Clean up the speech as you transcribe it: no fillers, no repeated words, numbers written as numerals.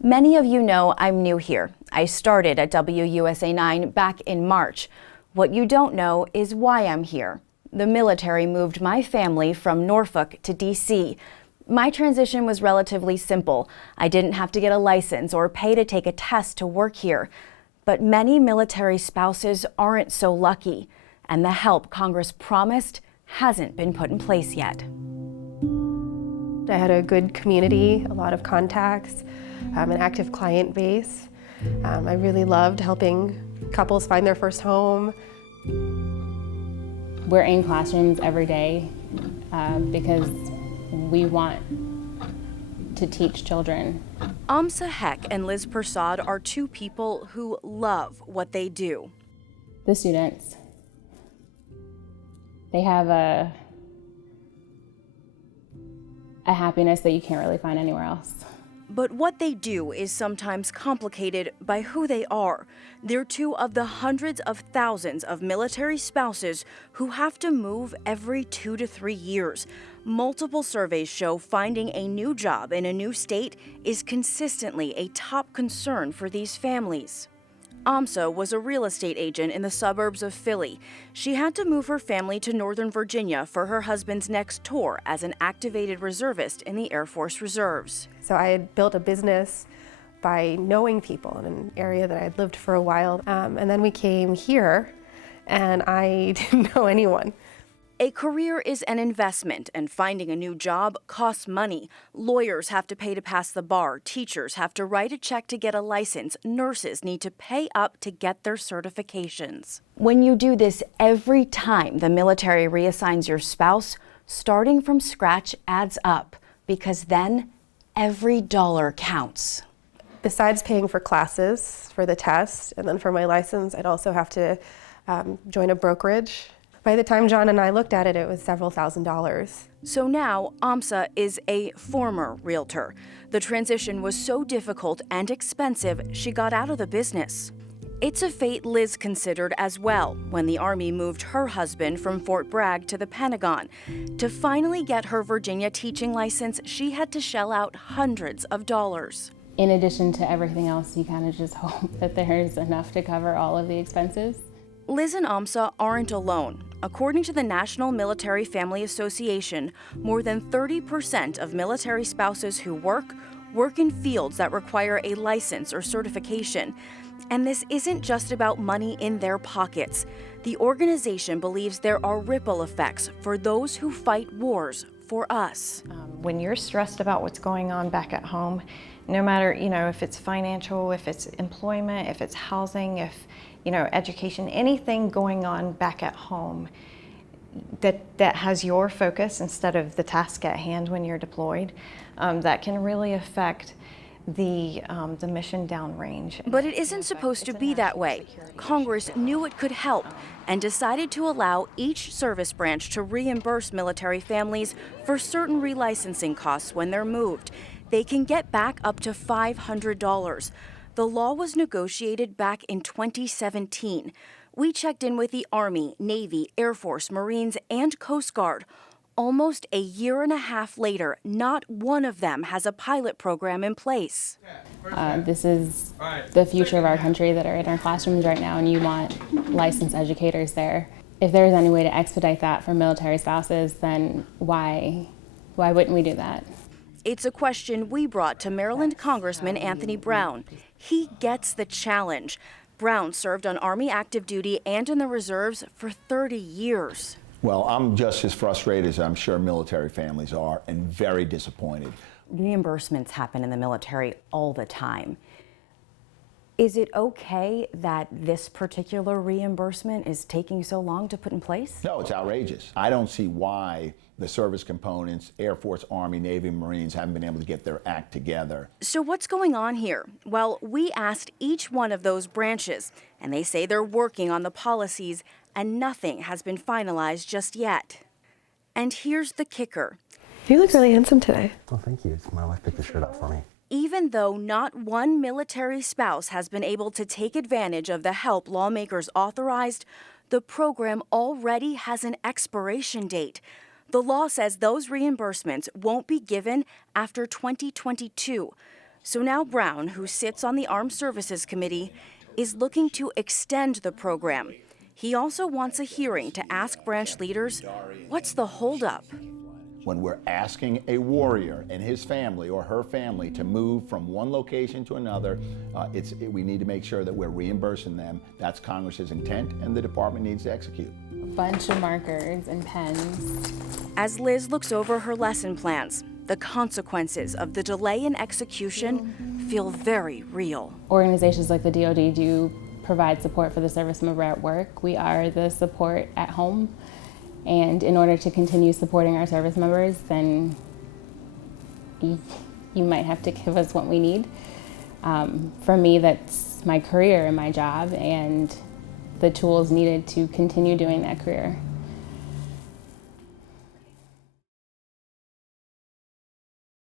Many of you know I'm new here. I started at WUSA 9 back in March. What you don't know is why I'm here. The military moved my family from Norfolk to DC. My transition was relatively simple. I didn't have to get a license or pay to take a test to work here. But many military spouses aren't so lucky, and the help Congress promised hasn't been put in place yet. I had a good community, a lot of contacts, an active client base. I really loved helping couples find their first home. We're in classrooms every day because we want to teach children. Amsa Heck and Liz Persad are two people who love what they do. The students, they have a happiness that you can't really find anywhere else. But what they do is sometimes complicated by who they are. They're two of the hundreds of thousands of military spouses who have to move every 2 to 3 years. Multiple surveys show finding a new job in a new state is consistently a top concern for these families. Amsa was a real estate agent in the suburbs of Philly. She had to move her family to Northern Virginia for her husband's next tour as an activated reservist in the Air Force Reserves. So I had built a business by knowing people in an area that I had lived for a while. And then we came here, and I didn't know anyone. A career is an investment, and finding a new job costs money. Lawyers have to pay to pass the bar. Teachers have to write a check to get a license. Nurses need to pay up to get their certifications. When you do this every time the military reassigns your spouse, starting from scratch adds up, because then every dollar counts. Besides paying for classes, for the test, and then for my license, I'd also have to join a brokerage. By the time John and I looked at it, it was several $1,000s. So now, Amsa is a former realtor. The transition was so difficult and expensive, she got out of the business. It's a fate Liz considered as well when the Army moved her husband from Fort Bragg to the Pentagon. To finally get her Virginia teaching license, she had to shell out hundreds of dollars. In addition to everything else, you kind of just hope that there's enough to cover all of the expenses. Liz and Amsa aren't alone. According to the National Military Family Association, more than 30% of military spouses who work in fields that require a license or certification. And this isn't just about money in their pockets. The organization believes there are ripple effects for those who fight wars for us. When you're stressed about what's going on back at home, no matter, if it's financial, if it's employment, if it's housing, if, education, anything going on back at home that has your focus instead of the task at hand when you're deployed, that can really affect the mission downrange. But it isn't supposed to be that way. Congress knew it could help and decided to allow each service branch to reimburse military families for certain relicensing costs when they're moved. They can get back up to $500. The law was negotiated back in 2017. We checked in with the Army, Navy, Air Force, Marines, and Coast Guard. Almost a year and a half later, not one of them has a pilot program in place. This is the future of our country that are in our classrooms right now, and you want licensed educators there. If there's any way to expedite that for military spouses, then why wouldn't we do that? It's a question we brought to Maryland Congressman Anthony Brown. He gets the challenge. Brown served on Army active duty and in the reserves for 30 years. Well, I'm just as frustrated as I'm sure military families are, and very disappointed. Reimbursements happen in the military all the time. Is it okay that this particular reimbursement is taking so long to put in place? No, it's outrageous. I don't see why the service components, Air Force, Army, Navy, Marines, haven't been able to get their act together. So what's going on here? Well, we asked each one of those branches, and they say they're working on the policies, and nothing has been finalized just yet. And here's the kicker. You look really handsome today. Oh, thank you. My wife picked the shirt out for me. Even though not one military spouse has been able to take advantage of the help lawmakers authorized, the program already has an expiration date. The law says those reimbursements won't be given after 2022. So now Brown, who sits on the Armed Services Committee, is looking to extend the program. He also wants a hearing to ask branch leaders, what's the holdup? When we're asking a warrior and his family or her family to move from one location to another, we need to make sure that we're reimbursing them. That's Congress's intent, and the department needs to execute. A bunch of markers and pens. As Liz looks over her lesson plans, the consequences of the delay in execution feel very real. Organizations like the DoD do provide support for the service member at work. We are the support at home. And in order to continue supporting our service members, then you might have to give us what we need. For me, that's my career and my job and the tools needed to continue doing that career.